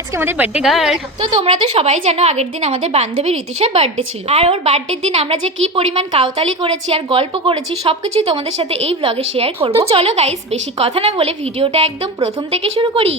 আজকে আমাদের birthday girl. তো তোমরা তো সবাই জানো আগের দিন আমাদের বান্ধবী ঋতিশার বার্থডে ছিল, আর ওর বার্থডের দিন আমরা যে কি পরিমাণ কাউতালি করেছি আর গল্প করেছি সবকিছুই তোমাদের সাথে এই ব্লগে শেয়ার করব। তো চলো গাইস, বেশি কথা না বলে ভিডিওটা একদম প্রথম থেকে শুরু করি।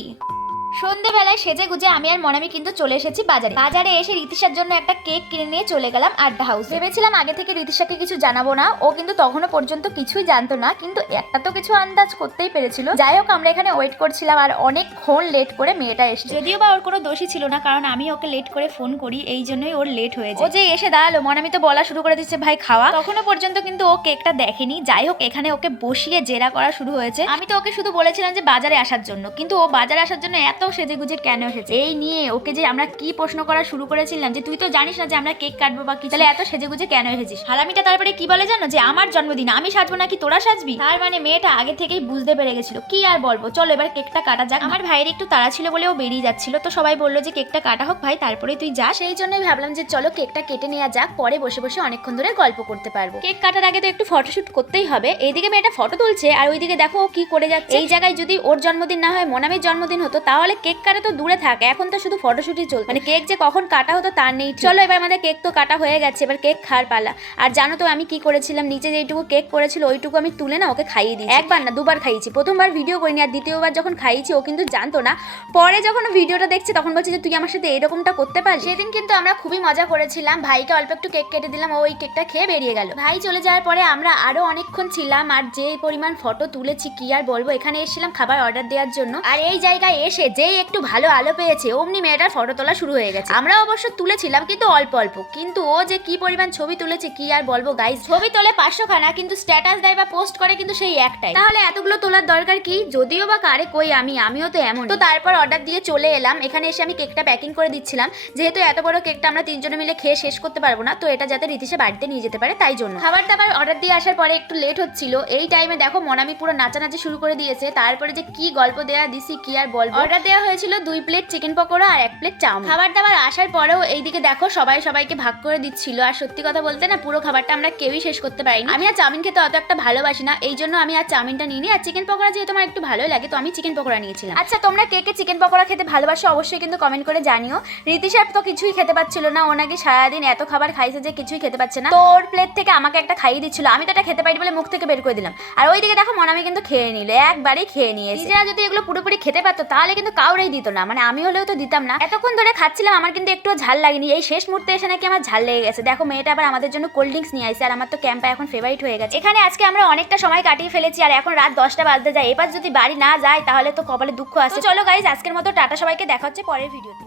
সন্ধ্যেবেলায় সেজে গুজে আমি আর মনামি কিন্তু চলে এসেছি বাজারে এসে ঋতিশার জন্য একটা কেক কিনে নিয়ে চলে গেলাম আড্ডা হাউস। ভেবেছিলাম আগে থেকে ঋতিশাকে কিছু জানাবো না, ও কিন্তু তখনও পর্যন্ত কিছুই জানতো না, কিন্তু একটা তো কিছু আন্দাজ করতেই পেরেছিল। যাই হোক, আমরা এখানে ওয়েট করছিলাম আর অনেকক্ষণ লেট করে মেয়েটা এসে, যদিও বা ওর কোনো দোষই ছিল না, কারণ আমি ওকে লেট করে ফোন করি, এই জন্যই ওর লেট হয়ে যায়। ও যে এসে দাঁড়ালো, মনামি তো বলা শুরু করে দিচ্ছে ভাই খাওয়া। তখনও পর্যন্ত কিন্তু ও কেকটা দেখেনি। যাই হোক, এখানে ওকে বসিয়ে জেরা করা শুরু হয়েছে। আমি তো ওকে শুধু বলেছিলাম যে বাজারে আসার জন্য, কিন্তু ও বাজারে আসার জন্য এত সেজে গুজে কেন এসেছে এই নিয়ে ওকে যে আমরা কি প্রশ্ন করা শুরু করেছিলাম যে তুই তো জানিস না যে আমরা কেক কাটবো বা কি, তাহলে এত সেজে গুজে কেন এসেছিস। হারামিটা তারপরে কি বলে জানো, যে আমার জন্মদিন আমি সাজবো নাকি তোরা সাজবি। তার মানে মেয়েটা আগে থেকেই বুঝতে পেরে গেছিল। কি আর বলবো, চলো এবার কেকটা কাটা যাক। আমার ভাইয়ের একটু তাড়া ছিল বলে ও বেরিয়ে যাচ্ছিল, তো সবাই বললো যে কেকটা কাটা হোক ভাই, তারপরে তুই যা। সেই জন্যই ভাবলাম যে চলো কেকটা কেটে নেওয়া যাক, পরে বসে বসে অনেকক্ষণ ধরে গল্প করতে পারবো। কেক কাটার আগে তো একটু ফটোশুট করতেই হবে। এইদিকে মেয়েটা ফটো তুলছে আর ওইদিকে দেখো ও কি করে যাচ্ছে। এই জায়গায় যদি ওর জন্মদিন না হয় মনামির জন্মদিন হতো, তাহলে কেক কাটা তো দূরে থাকে, এখন তো শুধু ফটোশুটই চলছে। মানে কেক যে কখন কাটা হতো তার নেই। চলো এবার আমাদের কেক তো কাটা হয়ে গেছে, এবার কেক খাওয়ার পালা। আর জানো তো আমি কি করেছিলাম, নিচে যেইটুকু কেক পড়েছিল ওইটুকু আমি তুলে না ওকে খাইয়ে দিই। একবার না দুবার খাইয়েছি, প্রথমবার ভিডিও করিনি আর দ্বিতীয়বার যখন খাইয়েছি ও কিন্তু জানতো না। পরে যখন ভিডিওটা দেখছে তখন বলছে যে তুই আমার সাথে এরকমটা করতে পারিস। সেদিন কিন্তু আমরা খুবই মজা করেছিলাম। ভাইকে অল্প একটু কেক কেটে দিলাম, ওই কেকটা খেয়ে বেরিয়ে গেল। ভাই চলে যাওয়ার পরে আমরা আরো অনেকক্ষণ ছিলাম, আর যে পরিমাণ ফটো তুলেছি কি আর বলবো। এখানে এসেছিলাম খাবার অর্ডার দেওয়ার জন্য, আর এই জায়গায় এসে যেই একটু ভালো আলো পেয়েছে অমনি মেয়েটার ফটো তোলা শুরু হয়ে গেছে। আমরা অবশ্য তুলেছিলাম কিন্তু অল্প অল্প, কিন্তু ও যে কি পরিমাণ ছবি তুলেছে কি আর বলবো গাইস। ছবি তোলে 500 খানা, কিন্তু স্ট্যাটাস দেয় বা পোস্ট করে কিন্তু সেই একটাই। তাহলে এতগুলো তোলার দরকার কি? যদিও বা কারে কই আমিও তো এমন। তো তারপর অর্ডার দিয়ে চলে এলাম। এখানে এসে আমি কেকটা প্যাকিং করে দিচ্ছিলাম, যেহেতু এত বড় কেকটা আমরা তিনজনে মিলে খেয়ে শেষ করতে পারবো না, তো এটা যাতে ঋতিশা বাড়িতে নিয়ে যেতে পারে তাই জন্য। খাবার দাবার অর্ডার দিয়ে আসার পরে একটু লেট হচ্ছিল। এই টাইমে দেখো মনামি পুরো নাচানাচি শুরু করে দিয়েছে। তারপরে যে কি গল্প দেয়া দিছি কি আর বলবো। অর্ডার দেওয়া হয়েছিল 2 প্লেট চিকেন পকোড়া আর 1 প্লেট চাউমিন। খাবার দাবার আসার পরেও এইদিকে দেখো সবাই সবাইকে ভাগ করে দিচ্ছিল। আর সত্যি কথা বলতে না, পুরো খাবারটা আমরা কেউই শেষ করতে পারিনি। আমি আর চাউমিন খেতে অত একটা ভালোবাসি না, এই জন্য আমি আর চাউমিনটা নিইনি। আর চিকেন পকোড়া যেহেতু আমার একটু ভালোই লাগে, তো আমি চিকেন পকোড়া নিয়েছিলাম। আচ্ছা, তোমরা কে কে চিকেন পকোড়া খেতে ভালোবাসো অবশ্যই কিন্তু কমেন্ট করে জানিও। ঋতিশা তো কিছুই খেতে পাচ্ছিল না, ও নাকি সারাদিন এত খাবার খাইছে যে কিছুই খেতে পাচ্ছে না। তো ওর প্লেট থেকে আমাকে একটা খাইয়ে দিচ্ছিল, আমি তো এটা খেতে পারি বলে মুখ থেকে বের করে দিলাম। আর ওইদিকে দেখো মনামি কিন্তু খেয়ে নিল, একবারই খেয়ে নিয়েছে। নিজেরা যদি এগুলো পুরোপুরি খেতে পারতো তাহলে কিন্তু কাউরেই দিত না, মানে আমি হলেও তো দিতাম না। এতক্ষণ ধরে খাচ্ছিলাম, আমার কিন্তু একটু ঝাল লাগেনি। এই শেষ মুহূর্তে এসে নাকি আমার ঝাল লেগে গেছে। দেখো মেয়েটা আবার আমাদের জন্য কোল্ড ড্রিঙ্কস নিয়ে আসছে, আর আমার তো ক্যাম্পা এখন ফেভারিট হয়ে গেছে। এখানে আজকে আমরা অনেকটা সময় কাটিয়ে ফেলেছি, আর এখন রাত 10টা বাজতে যায়। এবার যদি বাড়ি না যায় তাহলে তো কপালে দুঃখ আছে। চলো গাইজ, আজকের মতো টাটা, সবাইকে দেখা হচ্ছে পরের ভিডিওতে।